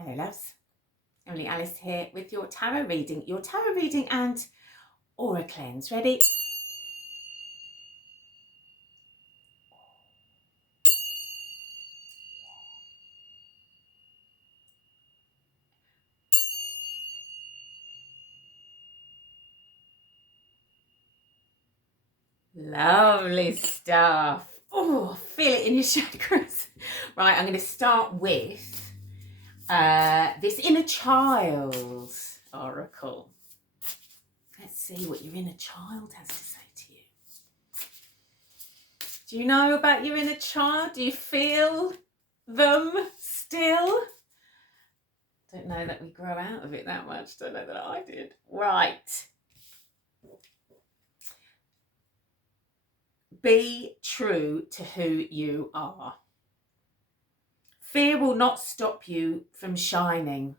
Hello loves, Emily Alice here with your tarot reading and aura cleanse. Ready? Lovely stuff. Oh, feel it in your chakras. Right, I'm going to start with this inner child oracle. Let's see what your inner child has to say to you. Do you know about your inner child? Do you feel them still? Don't know that we grow out of it that much. Don't know that I did. Right. Be true to who you are. Fear will not stop you from shining.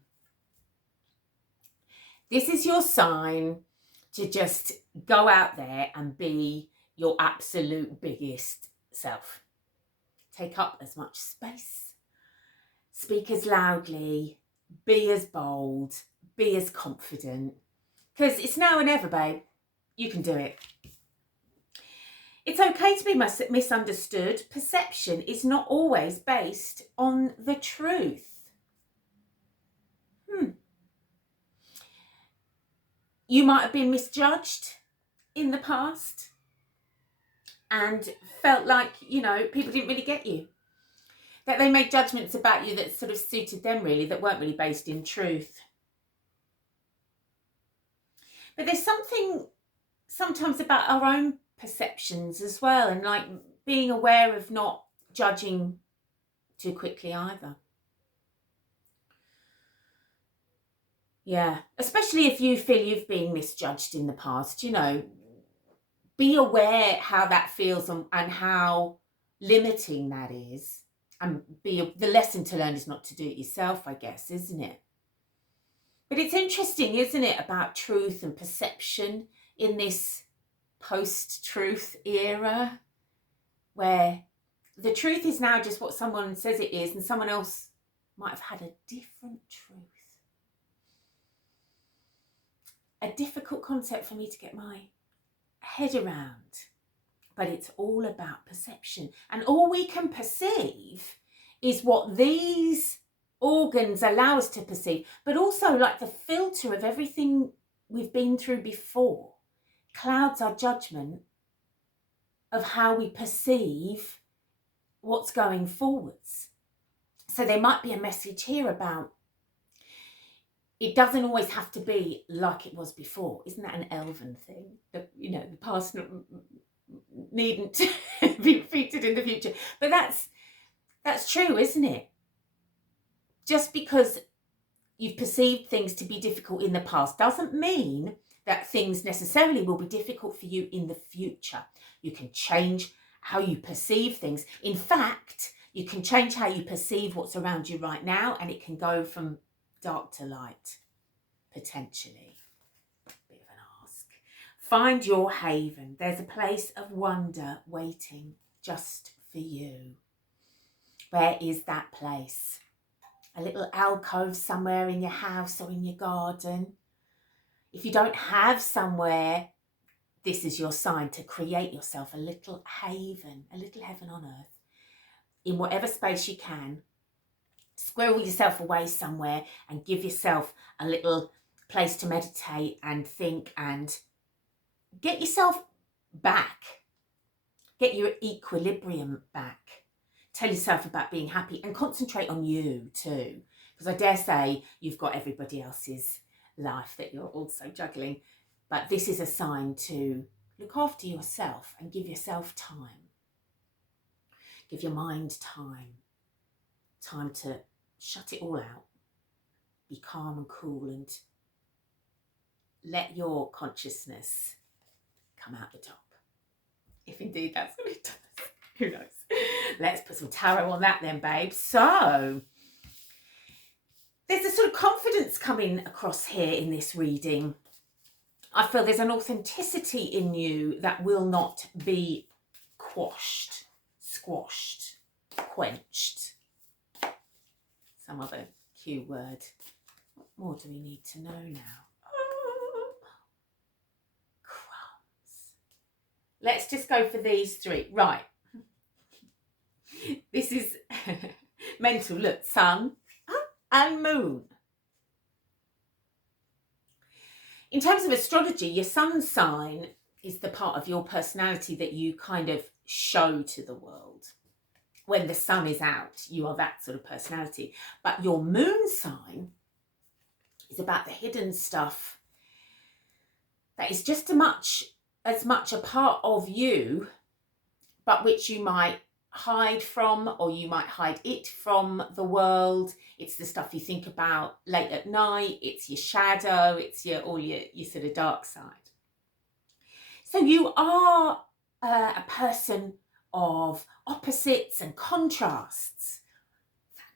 This is your sign to just go out there and be your absolute biggest self. Take up as much space. Speak as loudly. Be as bold. Be as confident. Because it's now or never, babe. You can do it. It's okay to be misunderstood. Perception is not always based on the truth. You might have been misjudged in the past and felt like, people didn't really get you. That they made judgments about you that sort of suited them really, that weren't really based in truth. But there's something sometimes about our own perceptions as well, and like being aware of not judging too quickly either. Yeah, especially if you feel you've been misjudged in the past, be aware how that feels and how limiting that is. And the lesson to learn is not to do it yourself, I guess, isn't it? But it's interesting, isn't it, about truth and perception in this post-truth era where the truth is now just what someone says it is and someone else might have had a different truth. A difficult concept for me to get my head around, but it's all about perception, and all we can perceive is what these organs allow us to perceive, but also like the filter of everything we've been through before clouds our judgment of how we perceive what's going forwards. So there might be a message here about it doesn't always have to be like it was before. Isn't that an elven thing? That, the past needn't be repeated in the future. But that's true, isn't it? Just because you've perceived things to be difficult in the past doesn't mean that things necessarily will be difficult for you in the future. You can change how you perceive things. In fact, you can change how you perceive what's around you right now, and it can go from dark to light, potentially. Bit of an ask. Find your haven. There's a place of wonder waiting just for you. Where is that place? A little alcove somewhere in your house or in your garden. If you don't have somewhere, this is your sign to create yourself a little haven, a little heaven on earth, in whatever space you can. Squirrel yourself away somewhere and give yourself a little place to meditate and think and get yourself back. Get your equilibrium back. Tell yourself about being happy and concentrate on you too. Because I dare say you've got everybody else's life that you're also juggling. But this is a sign to look after yourself and give yourself time. Give your mind time. Time to shut it all out. Be calm and cool and let your consciousness come out the top. If indeed that's what it does. Who knows? Let's put some tarot on that then, babe. So, there's a sort of confidence coming across here in this reading. I feel there's an authenticity in you that will not be quashed, squashed, quenched. Some other Q word. What more do we need to know now? Crumbs. Let's just go for these three. Right. This is mental. Look, sun and moon. In terms of astrology, your sun sign is the part of your personality that you kind of show to the world. When the sun is out, you are that sort of personality. But your moon sign is about the hidden stuff that is just as much a part of you, but which you might hide from, or you might hide it from the world. It's the stuff you think about late at night. It's your shadow. It's your sort of dark side. So you are a person of opposites and contrasts.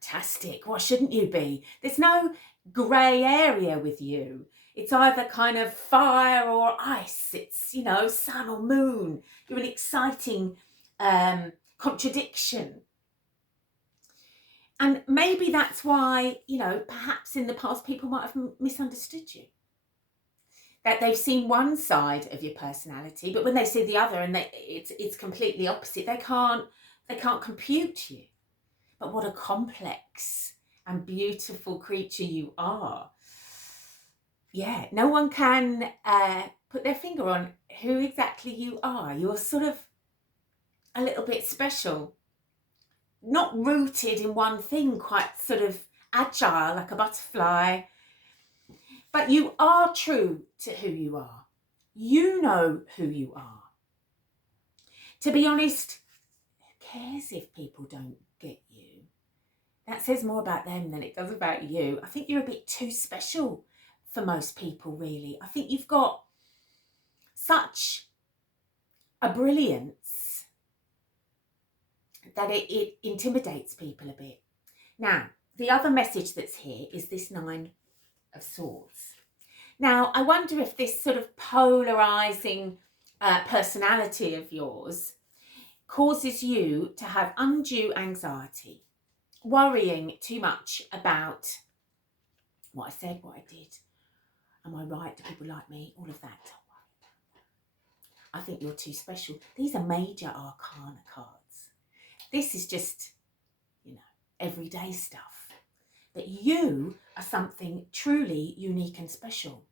Fantastic. What shouldn't you be? There's no grey area with you. It's either kind of fire or ice. It's, sun or moon. You're an exciting contradiction. And maybe that's why, perhaps in the past people might have misunderstood you. That they've seen one side of your personality, but when they see the other and it's completely opposite, they can't compute you. But what a complex and beautiful creature you are. Yeah, no one can put their finger on who exactly you are. You're sort of a little bit special, not rooted in one thing, quite sort of agile like a butterfly, but you are true to who you are. You know who you are. To be honest, who cares if people don't get you? That says more about them than it does about you. I think you're a bit too special for most people, really. I think you've got such a brilliance that it intimidates people a bit. Now, the other message that's here is this 9 of Swords. Now, I wonder if this sort of polarising personality of yours causes you to have undue anxiety, worrying too much about what I said, what I did. Am I right? Do people like me? All of that. Don't worry about that. I think you're too special. These are major arcana cards. This is just, everyday stuff. That you are something truly unique and special.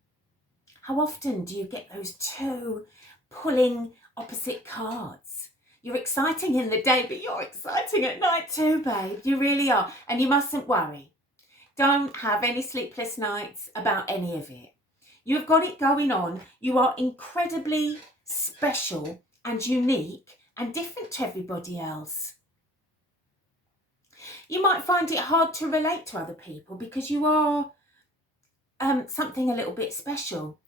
How often do you get those two pulling opposite cards? You're exciting in the day, but you're exciting at night too, babe. You really are. And you mustn't worry. Don't have any sleepless nights about any of it. You've got it going on. You are incredibly special and unique and different to everybody else. You might find it hard to relate to other people because you are something a little bit special.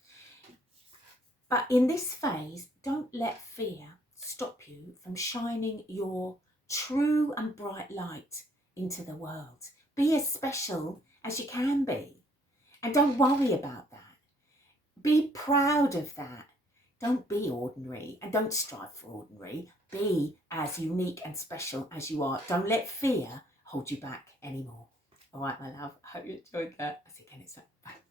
But in this phase, don't let fear stop you from shining your true and bright light into the world. Be as special as you can be. And don't worry about that. Be proud of that. Don't be ordinary and don't strive for ordinary. Be as unique and special as you are. Don't let fear hold you back anymore. All right, my love. I hope you enjoyed that. I'll see you again next time. Bye.